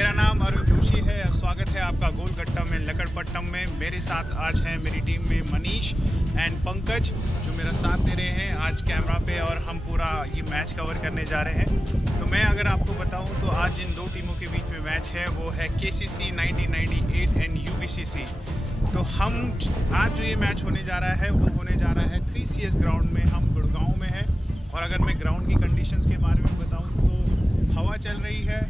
मेरा नाम अरुण जोशी है। स्वागत है आपका गोलगट्टा में लकड़पट्टम में। मेरे साथ आज हैं मेरी टीम में मनीष एंड पंकज जो मेरा साथ दे रहे हैं आज कैमरा पे, और हम पूरा ये मैच कवर करने जा रहे हैं। तो मैं अगर आपको बताऊं तो आज इन दो टीमों के बीच में मैच है, वो है KCC 1998 एंड UBCC। तो हम आज जो ये मैच होने जा रहा है वो होने जा रहा है 3CS ग्राउंड में। हम गुड़गांव में है, और अगर मैं ग्राउंड की कंडीशंस के बारे में बताऊं तो हवा चल रही है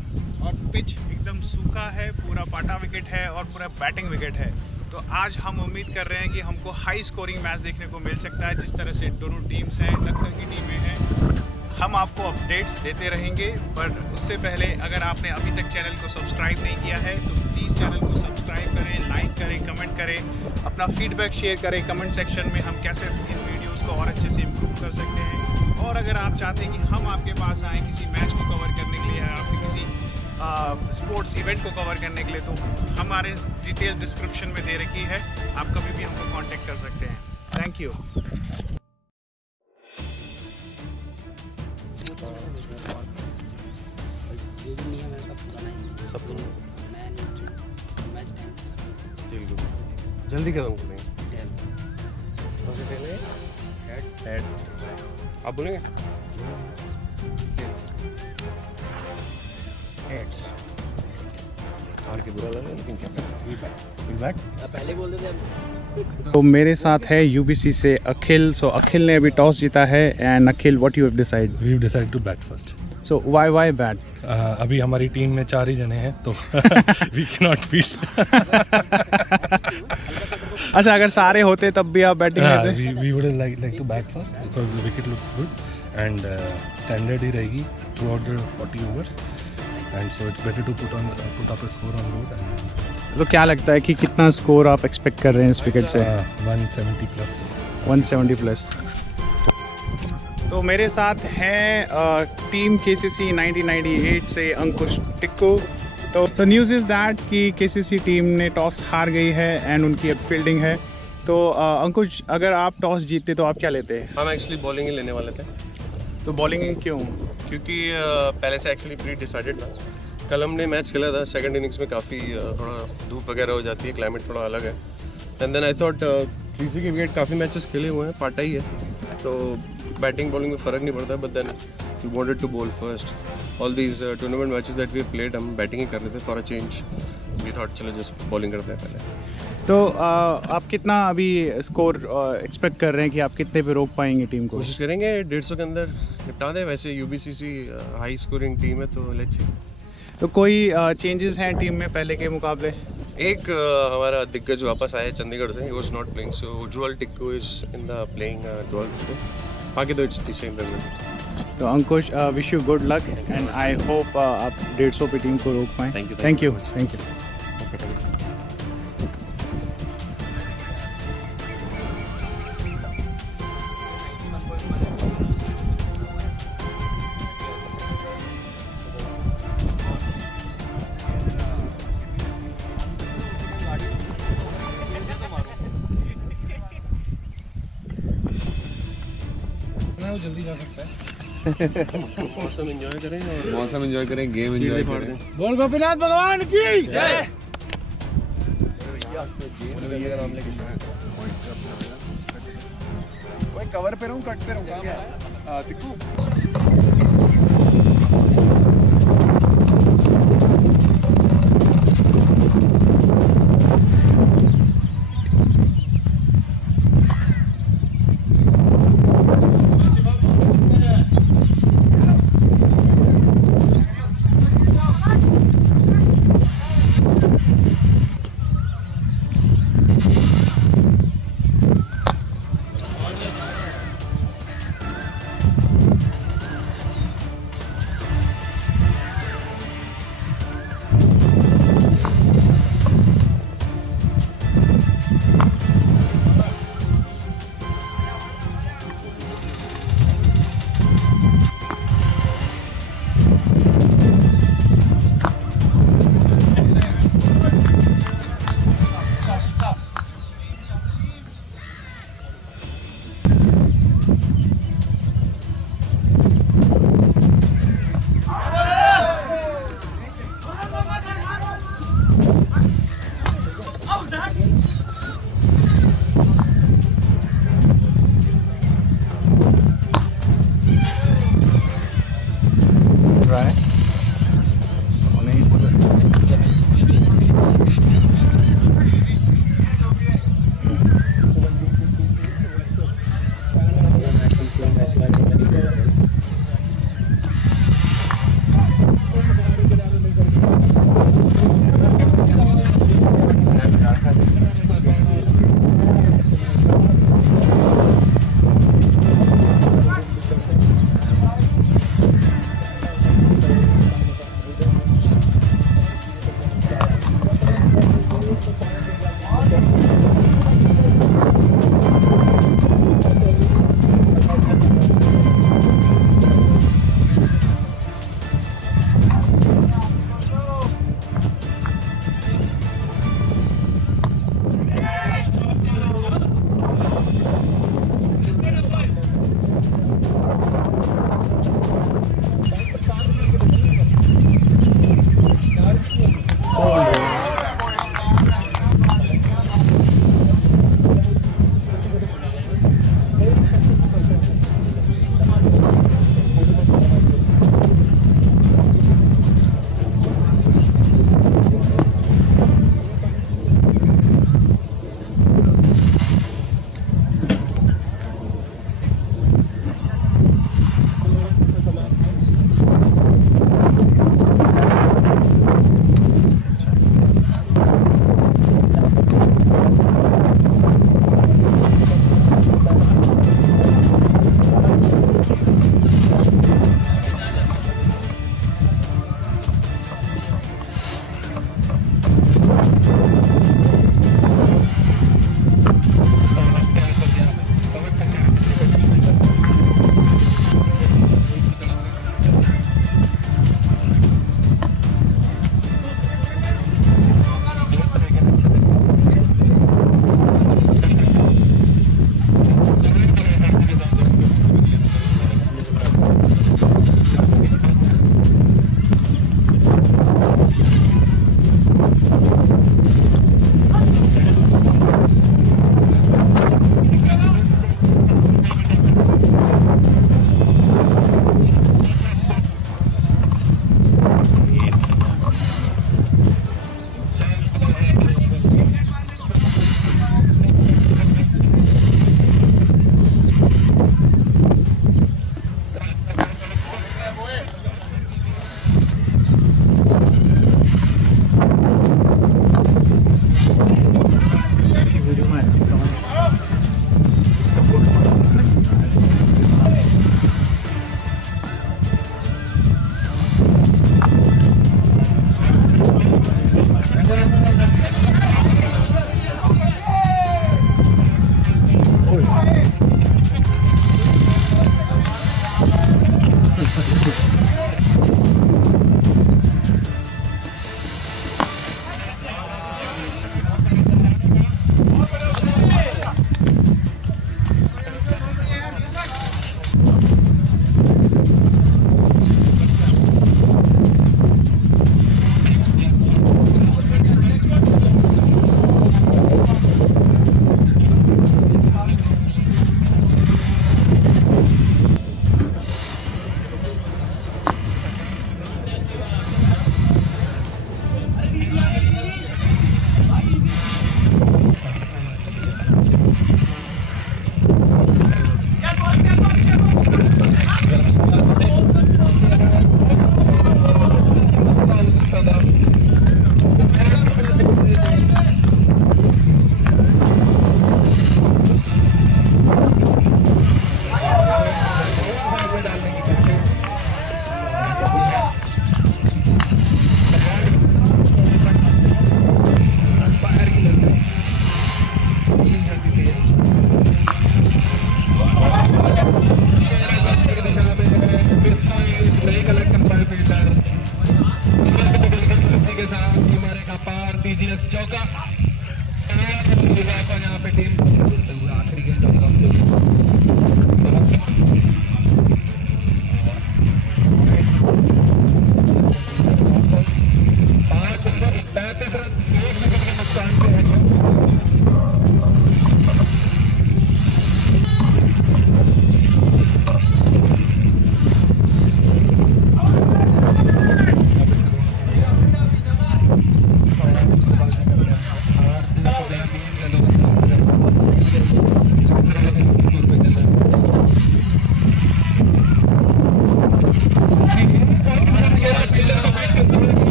और पिच एकदम सूखा है, पूरा पाटा विकेट है और पूरा बैटिंग विकेट है। तो आज हम उम्मीद कर रहे हैं कि हमको हाई स्कोरिंग मैच देखने को मिल सकता है। जिस तरह से दोनों टीम्स हैं, टक्कर की टीमें हैं, हम आपको अपडेट्स देते रहेंगे। पर उससे पहले अगर आपने अभी तक चैनल को सब्सक्राइब नहीं किया है तो प्लीज़ चैनल को सब्सक्राइब करें, लाइक करें, कमेंट करें, अपना फीडबैक शेयर करें कमेंट सेक्शन में। हम कैसे इन वीडियोज़ को और अच्छे से इम्प्रूव कर सकते हैं। और अगर आप चाहते हैं कि हम आपके पास आएँ किसी मैच को कवर करने के लिए या आपके किसी स्पोर्ट्स इवेंट को कवर करने के लिए, तो हमारे डिटेल डिस्क्रिप्शन में दे रखी है, आप कभी भी हमको कांटेक्ट कर सकते हैं। Thank you. जल्दी कदम बोलेंगे। सबसे पहले हेड आप बोलेंगे हेड्स। हार के बुरा लगा लेकिन क्या पहले बोल देते। तो मेरे साथ है UBC से अखिल। सो अखिल ने अभी टॉस जीता है। And Akhil, what you have decide? We have decide to bat first. So why bat? अभी हमारी टीम में 4 ही जने हैं तो वी कैन नॉट फील्ड। अच्छा, अगर सारे होते तब भी आप बैटिंग करते? We would like to bat first because the wicket looks good and standard ही रहेगी throughout the 40 overs and so it's better to put up a score on board. And तो क्या लगता है कि कितना स्कोर आप एक्सपेक्ट कर रहे हैं इस विकेट से? 170 प्लस। 170 प्लस। तो मेरे साथ हैं टीम KCC 1998 से अंकुश टिक्कू। तो न्यूज़ इज़ दैट कि KCC टीम ने टॉस हार गई है एंड उनकी अब फील्डिंग है। तो अंकुश, अगर आप टॉस जीतते तो आप क्या लेते? हम एक्चुअली बॉलिंग ही लेने वाले थे। तो बॉलिंग क्यों? क्योंकि पहले से एक्चुअली प्री डिसाइडेड था। कल हमने मैच खेला था, सेकंड इनिंग्स में काफ़ी थोड़ा धूप वगैरह हो जाती है, क्लाइमेट थोड़ा अलग है। And then I thought 3C के विकेट काफ़ी मैचेस खेले हुए हैं, पाटा ही है, तो बैटिंग बॉलिंग में फ़र्क नहीं पड़ता है। But then we wanted to bowl first. All these tournament matches that we played, हम बैटिंग ही कर रहे थे for a change. We thought चलो जस्ट बॉलिंग करते हैं पहले। तो आप कितना अभी स्कोर एक्सपेक्ट कर रहे हैं कि आप कितने पे रोक पाएंगे टीम को? कोशिश करेंगे 150 के अंदर निपटा दें। वैसे UBCC हाई स्कोरिंग टीम है, तो लेट्स सी। तो कोई चेंजेस हैं टीम में पहले के मुकाबले? एक हमारा दिग्गज वापस आया चंडीगढ़ से, he was not playing, so Ujjwal Tikku is in the playing role. बाकी तो इट्स द सेम रेगुलर। तो Ankush, wish you good luck and I hope आप 150 पे टीम को रोक पाएँ। Thank you. जल्दी जा सकता है। मौसम एंजॉय करें और मौसम एंजॉय करें, गेम एंजॉय करें। बोल गोपीनाथ भगवान की जय। भैया का नाम लेके कवर पे रहूं, कट पे रहूं? टिक्कू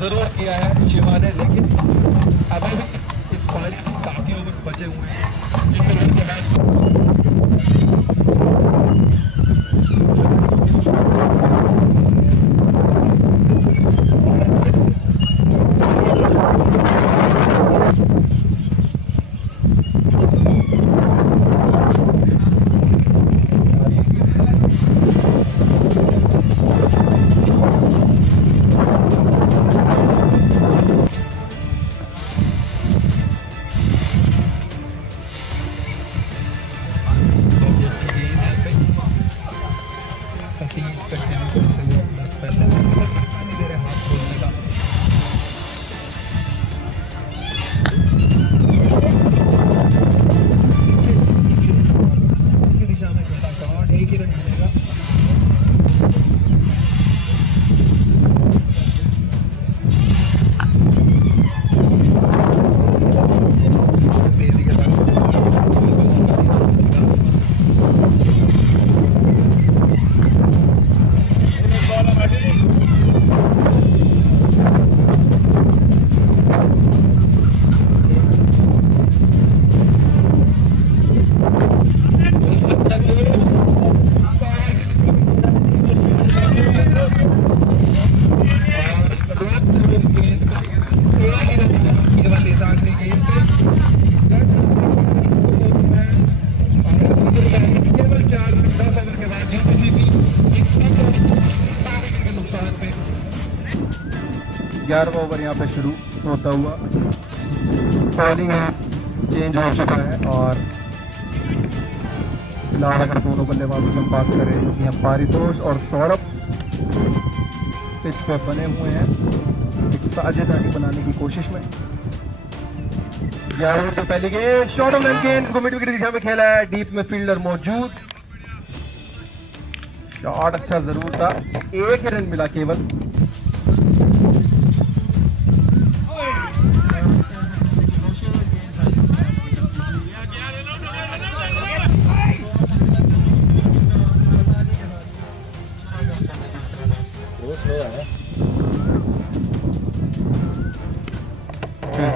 ज़रूर किया है शिवा ने, लेकिन अभी भी इस पॉइंट काफ़ी ओवर बचे हुए हैं जिस तरह के ग्यारहवां ओवर यहाँ पे शुरू होता हुआ बॉलिंग चेंज हो चुका है और फिलहाल अगर दोनों बल्लेबाजों में बात करें जो कि यहाँ पारितोष और सौरभ पिच पे बने हुए हैं एक साझेदारी बनाने की कोशिश में। 11 ओवर की पहली गेंद शॉर्ट ऑफ लेंथ गेंद को मिड विकेट दिशा में खेला है, डीप में फील्डर मौजूद, शॉट अच्छा जरूर था, एक ही रन मिला केवल।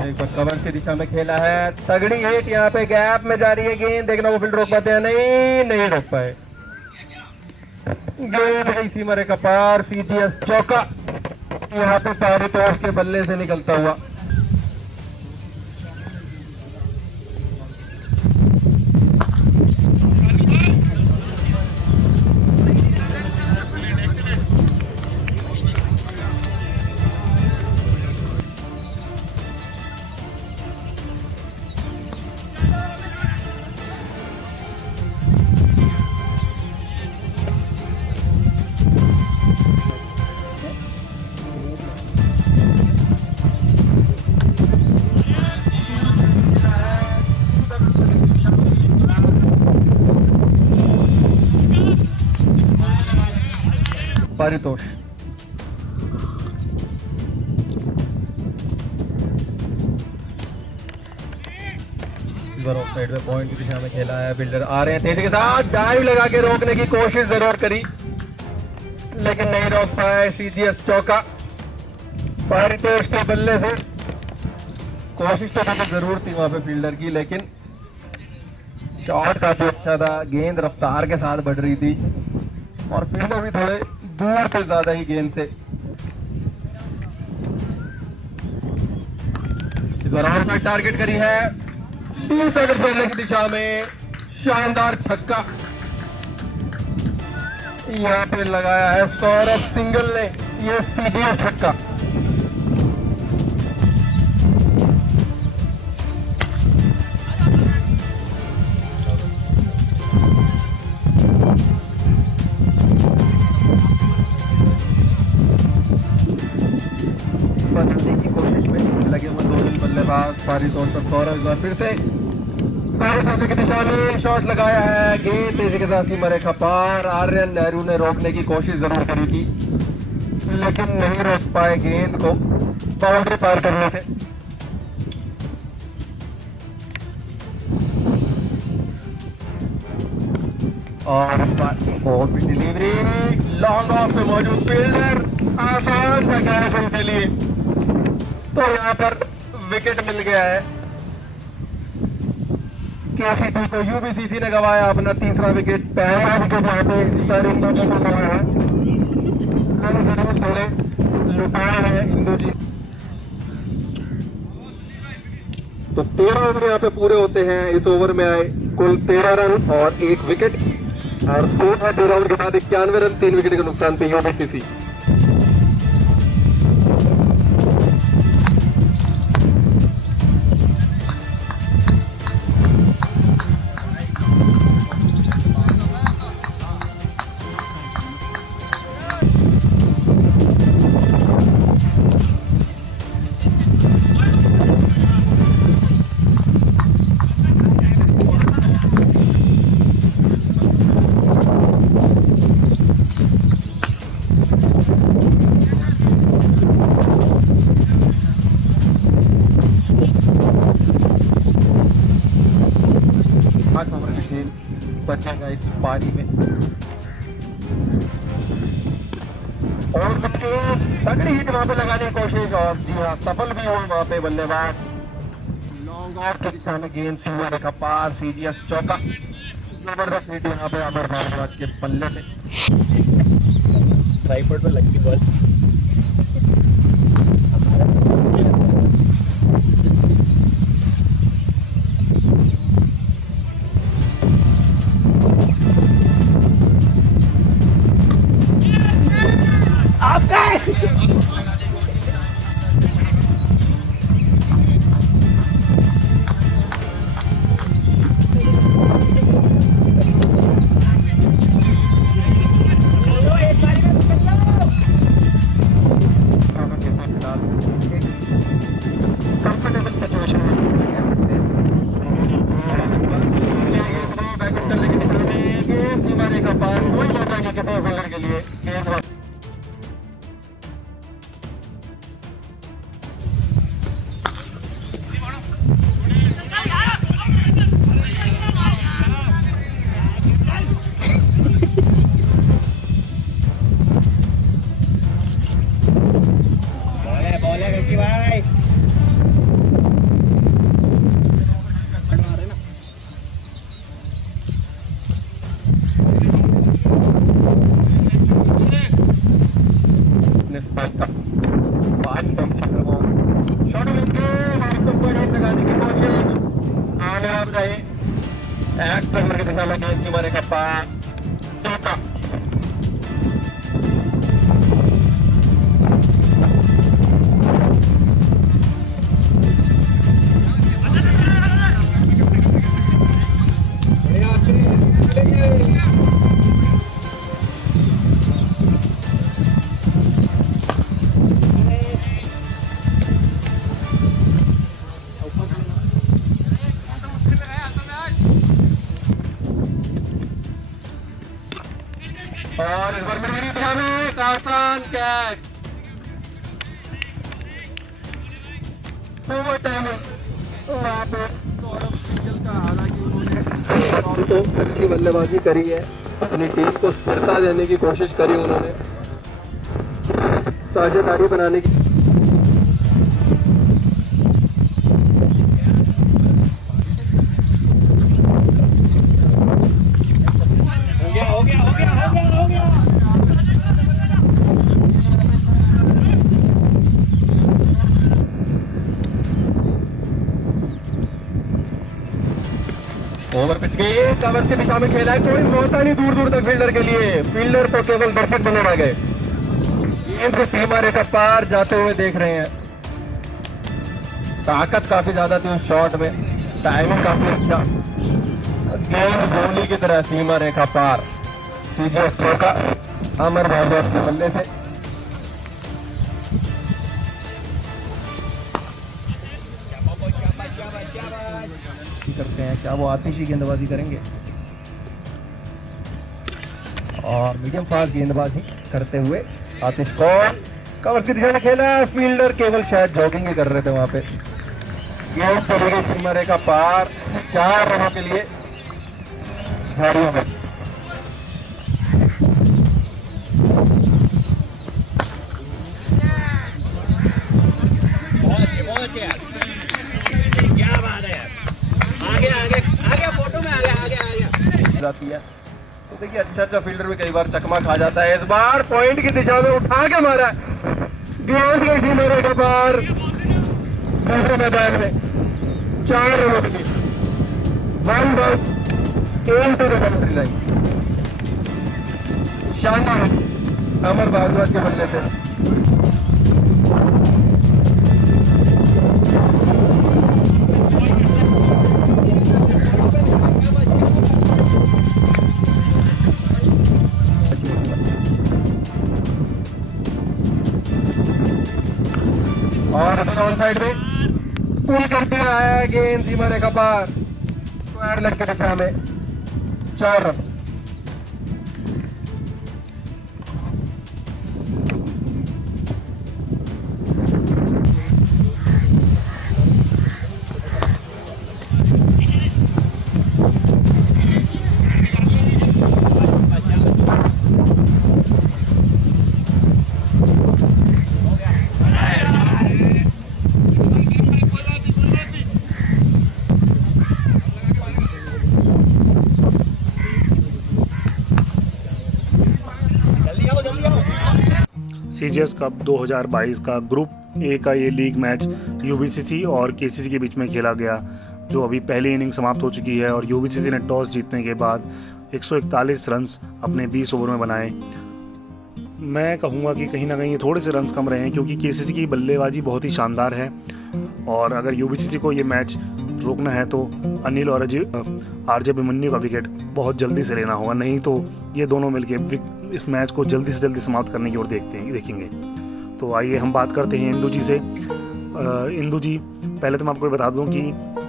एक बार कवर की दिशा में खेला है, तगड़ी हिट यहाँ पे गैप में जा रही है गेंद, देखना वो फील्ड रोक पाते हैं, नहीं रोक पाए, गेंद गई सीमा रेखा पार, सीजीएस चौका यहाँ पे पारितोष के बल्ले से निकलता हुआ। पारितोष। ऑफ साइड में पॉइंट की दिशा में खेला है, फील्डर आ रहे हैं तेजी के साथ, डाइव लगा के रोकने की कोशिश जरूर करी लेकिन नहीं रोक पाए। सीजीएस चौका पारितोष के बल्ले से। कोशिश तो जरूर थी वहां पे फील्डर की, लेकिन शॉट काफी अच्छा था, गेंद रफ्तार के साथ बढ़ रही थी और फील्डर भी थोड़े दूर से ज्यादा ही गेंद से। इस बार आउटसाइड टारगेट करी है, डीप एंड खेलने की दिशा में शानदार छक्का यहाँ पे लगाया है सौरभ सिंगल ने। ये सीधे छक्का। बदलने की कोशिश में लगे हुए दो बल्लेबाज पारितोष और सौरभ। इस बार फिर से की दिशा में शॉट लगाया है, गेंद तेजी के साथ सीमा रेखा पार। आर्यन नेहरू ने रोकने की कोशिश जरूर करी थी लेकिन नहीं रोक पाए गेंद को बाउंड्री पार करने से। और बहुत भी डिलीवरी लॉन्ग ऑफ में मौजूद फील्डर, आसान सा कैच उनके लिए। तो यहाँ पर विकेट मिल गया है केसीसी को। यूबीसीसी ने गवाया अपना तीसरा विकेट, पहला विकेट यहाँ पे सर इंदू जी को गवाया है। थोड़े लुटाए हैं इंदू जी। तो 13 ओवर यहाँ पे पूरे होते हैं। इस ओवर में आए कुल 13 रन और 1 विकेट और स्कोर है 13 ओवर के बाद 91 रन 3 विकेट के नुकसान पे यूबीसीसी। बचेगा इस पारी में और तगड़ी हिट वहां पे लगाने की कोशिश और जी हाँ सफल भी हुए वहां पे बल्लेबाज। लॉन्ग ऑफ की दिशा में गेंद सीमा रेखा पार, सीजीएस चौका। जबरदस्त हिट यहाँ पे अमर भारद्वाज के पल्ले पे। ट्राइपॉड पे लगती बॉल। और इस बार मेरी ध्यान में एक आसान कैच। ओवर टाइम वहाँ पे सौरभ मित्तल का, हालांकि उन्होंने तो अच्छी बल्लेबाजी करी है, अपनी टीम को स्थिरता देने की कोशिश करी उन्होंने, साझेदारी बनाने की। ओवर पिच गई, कवर की दिशा में खेला है, कोई मौका नहीं दूर दूर तक फील्डर के लिए, फील्डर तो केवल दर्शक बने रह गए। गेंद को सीमा रेखा पार जाते हुए देख रहे हैं, ताकत काफी ज्यादा थी उस शॉट में, टाइमिंग काफी अच्छा, गेंद गोली की तरह सीमा रेखा पार। सीधे चौका अमर भारद्वाज के बल्ले से। करते हैं, क्या वो आतिशी गेंदबाजी करेंगे? और मीडियम फास्ट गेंदबाजी करते हुए आतिश कौन कवर की दिशा में खेला, फील्डर केवल शायद जॉगिंग ही कर रहे थे वहां पे। गेंद चली गई सीमा रेखा पार, 4 रनों के लिए झाड़ियों में। जाती है तो देखिए, अच्छा फील्डर भी कई बार चकमा खा जाता है। इस बार पॉइंट की दिशा में उठा के मारा, गेंद गई थी मेरे के पार दूसरे मैदान में। 4 रनों के लिए 1 ball into the boundary line। शानदार अमर भारद्वाज के बल्ले से। और ऑन साइड में पुल कर दिया है, गेंद सीमा रेखा पार, स्क्वायर लेग के दिशा में 4 रन। सीजीएस कप 2022 का ग्रुप ए का ये लीग मैच यूबीसीसी और केसीसी के बीच में खेला गया, जो अभी पहली इनिंग समाप्त हो चुकी है और यूबीसीसी ने टॉस जीतने के बाद 141 रन्स अपने 20 ओवर में बनाए। मैं कहूँगा कि कहीं ना कहीं ये थोड़े से रन्स कम रहे हैं, क्योंकि केसीसी की बल्लेबाजी बहुत ही शानदार है और अगर यूबीसीसी को ये मैच रोकना है तो अनिल और आरजे अभिमन्यु का विकेट बहुत जल्दी से लेना होगा, नहीं तो ये दोनों मिलके इस मैच को जल्दी से जल्दी समाप्त करने की ओर देखेंगे। तो आइए हम बात करते हैं इंदू जी से। इंदू जी, पहले तो मैं आपको बता दूं कि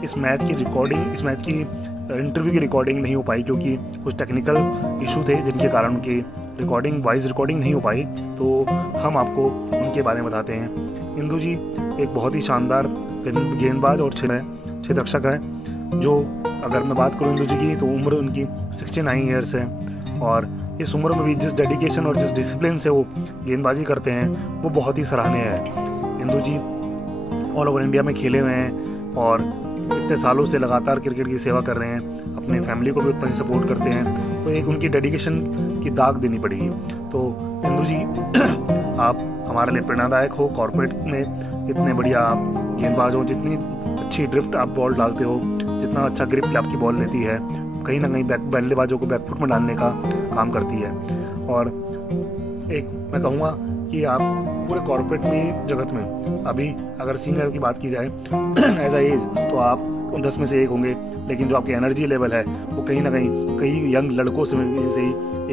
इस मैच की इंटरव्यू की रिकॉर्डिंग नहीं हो पाई, क्योंकि कुछ टेक्निकल इशू थे जिनके कारण उनकी वॉइस रिकॉर्डिंग नहीं हो पाई, तो हम आपको उनके बारे में बताते हैं। इंदू जी एक बहुत ही शानदार गेंदबाज और क्षेत्ररक्षक है, जो अगर मैं बात करूँ इंदू जी की तो उम्र उनकी 69 ईयर्स है और इस उम्र में भी जिस डेडिकेशन और जिस डिसिप्लिन से वो गेंदबाजी करते हैं वो बहुत ही सराहनीय है। इंदू जी ऑल ओवर इंडिया में खेले हुए हैं और इतने सालों से लगातार क्रिकेट की सेवा कर रहे हैं, अपने फैमिली को भी उतना ही सपोर्ट करते हैं, तो एक उनकी डेडिकेशन की दाग देनी पड़ेगी। तो इंदू जी आप हमारे लिए प्रेरणादायक हो, कॉर्पोरेट में इतने बढ़िया आप गेंदबाज हो, जितनी अच्छी ड्रिफ्ट आप बॉल डालते हो, जितना अच्छा ग्रिप आपकी बॉल लेती है, कहीं ना कहीं बल्लेबाजों को बैकफुट में डालने का काम करती है। और एक मैं कहूँगा कि आप पूरे कॉर्पोरेट में जगत में अभी अगर सीनियर की बात की जाए एज अ एज तो आप 10 में से 1 होंगे, लेकिन जो आपकी एनर्जी लेवल है वो कहीं ना कहीं कई यंग लड़कों से ही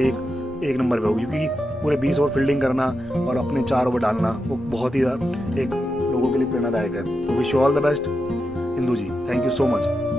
एक नंबर पे होगी, क्योंकि पूरे 20 ओवर फील्डिंग करना और अपने 4 ओवर डालना वो बहुत ही एक लोगों के लिए प्रेरणादायक है। तो wish you all the best Indu ji, thank you so much.